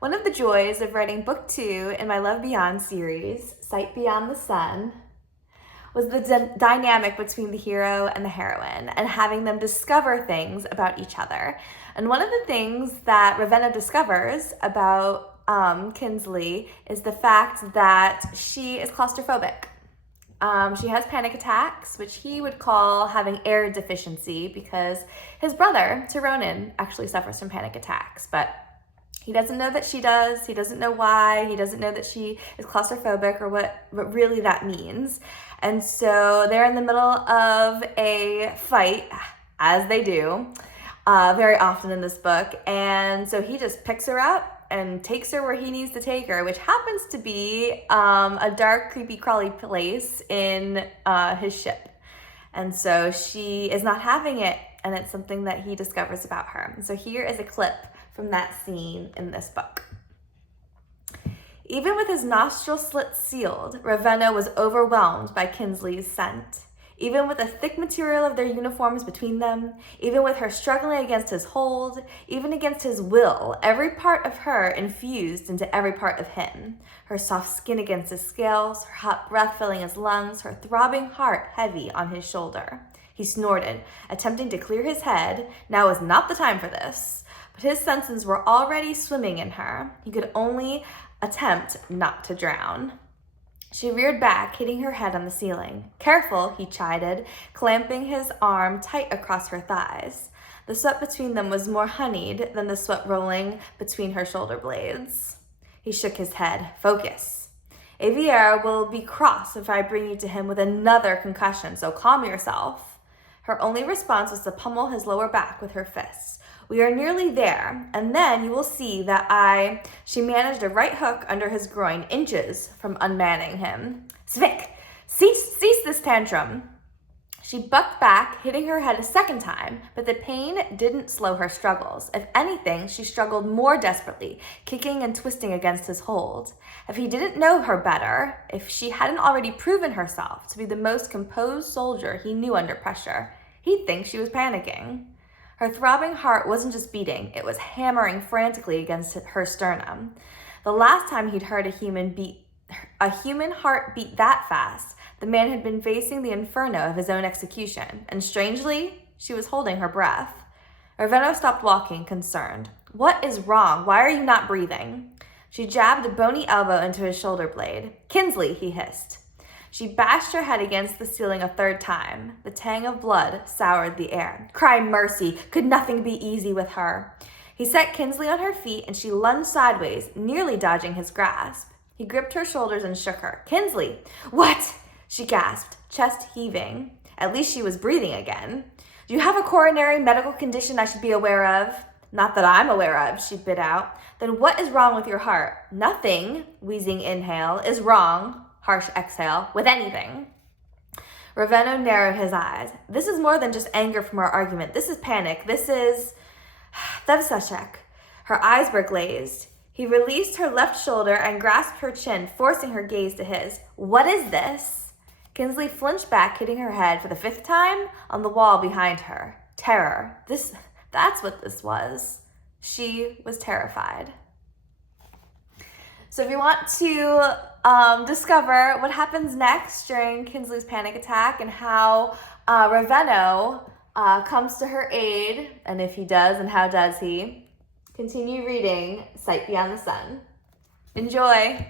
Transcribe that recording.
One of the joys of writing book 2 in my Love Beyond series, Sight Beyond the Sun, was the dynamic between the hero and the heroine and having them discover things about each other. And one of the things that Ravenna discovers about Kinsley is the fact that she is claustrophobic. She has panic attacks, which he would call having air deficiency because his brother, Tyronin, actually suffers from panic attacks, but he doesn't know that she does. He doesn't know why. He doesn't know that she is claustrophobic or what really that means. And so they're in the middle of a fight, as they do, very often in this book. And so he just picks her up and takes her where he needs to take her, which happens to be a dark, creepy, crawly place in his ship. And so she is not having it, and it's something that he discovers about her. And so here is a clip from that scene in this book. Even with his nostril slits sealed, Ravenna was overwhelmed by Kinsley's scent. Even with the thick material of their uniforms between them, even with her struggling against his hold, even against his will, every part of her infused into every part of him. Her soft skin against his scales, her hot breath filling his lungs, her throbbing heart heavy on his shoulder. He snorted, attempting to clear his head. Now was not the time for this. But his senses were already swimming in her. He could only attempt not to drown. She reared back, hitting her head on the ceiling. Careful, he chided, clamping his arm tight across her thighs. The sweat between them was more honeyed than the sweat rolling between her shoulder blades. He shook his head. Focus. Aviera will be cross if I bring you to him with another concussion, so calm yourself. Her only response was to pummel his lower back with her fists. We are nearly there, and then you will see that she managed a right hook under his groin, inches from unmanning him. Svik, cease this tantrum. She bucked back, hitting her head a second time, but the pain didn't slow her struggles. If anything, she struggled more desperately, kicking and twisting against his hold. If he didn't know her better, if she hadn't already proven herself to be the most composed soldier he knew under pressure, he'd think she was panicking. Her throbbing heart wasn't just beating, it was hammering frantically against her sternum. The last time he'd heard a human heart beat that fast, the man had been facing the inferno of his own execution, and strangely, she was holding her breath. Ravenna stopped walking, concerned. What is wrong? Why are you not breathing? She jabbed a bony elbow into his shoulder blade. Kinsley, he hissed. She bashed her head against the ceiling a third time. The tang of blood soured the air. Cry mercy. Could nothing be easy with her? He set Kinsley on her feet, and she lunged sideways, nearly dodging his grasp. He gripped her shoulders and shook her. Kinsley! What? She gasped, chest heaving. At least she was breathing again. Do you have a coronary medical condition I should be aware of? Not that I'm aware of, she bit out. Then what is wrong with your heart? Nothing, wheezing inhale, is wrong, harsh exhale, with anything. Ravenna narrowed his eyes. This is more than just anger from our argument. This is panic. This is Thevsashek. Her eyes were glazed. He released her left shoulder and grasped her chin, forcing her gaze to his. What is this? Kinsley flinched back, hitting her head for the 5th time on the wall behind her. Terror. That's what this was. She was terrified. So if you want to discover what happens next during Kinsley's panic attack and how Ravenna comes to her aid, and if he does and how does he, continue reading Sight Beyond the Sun. Enjoy!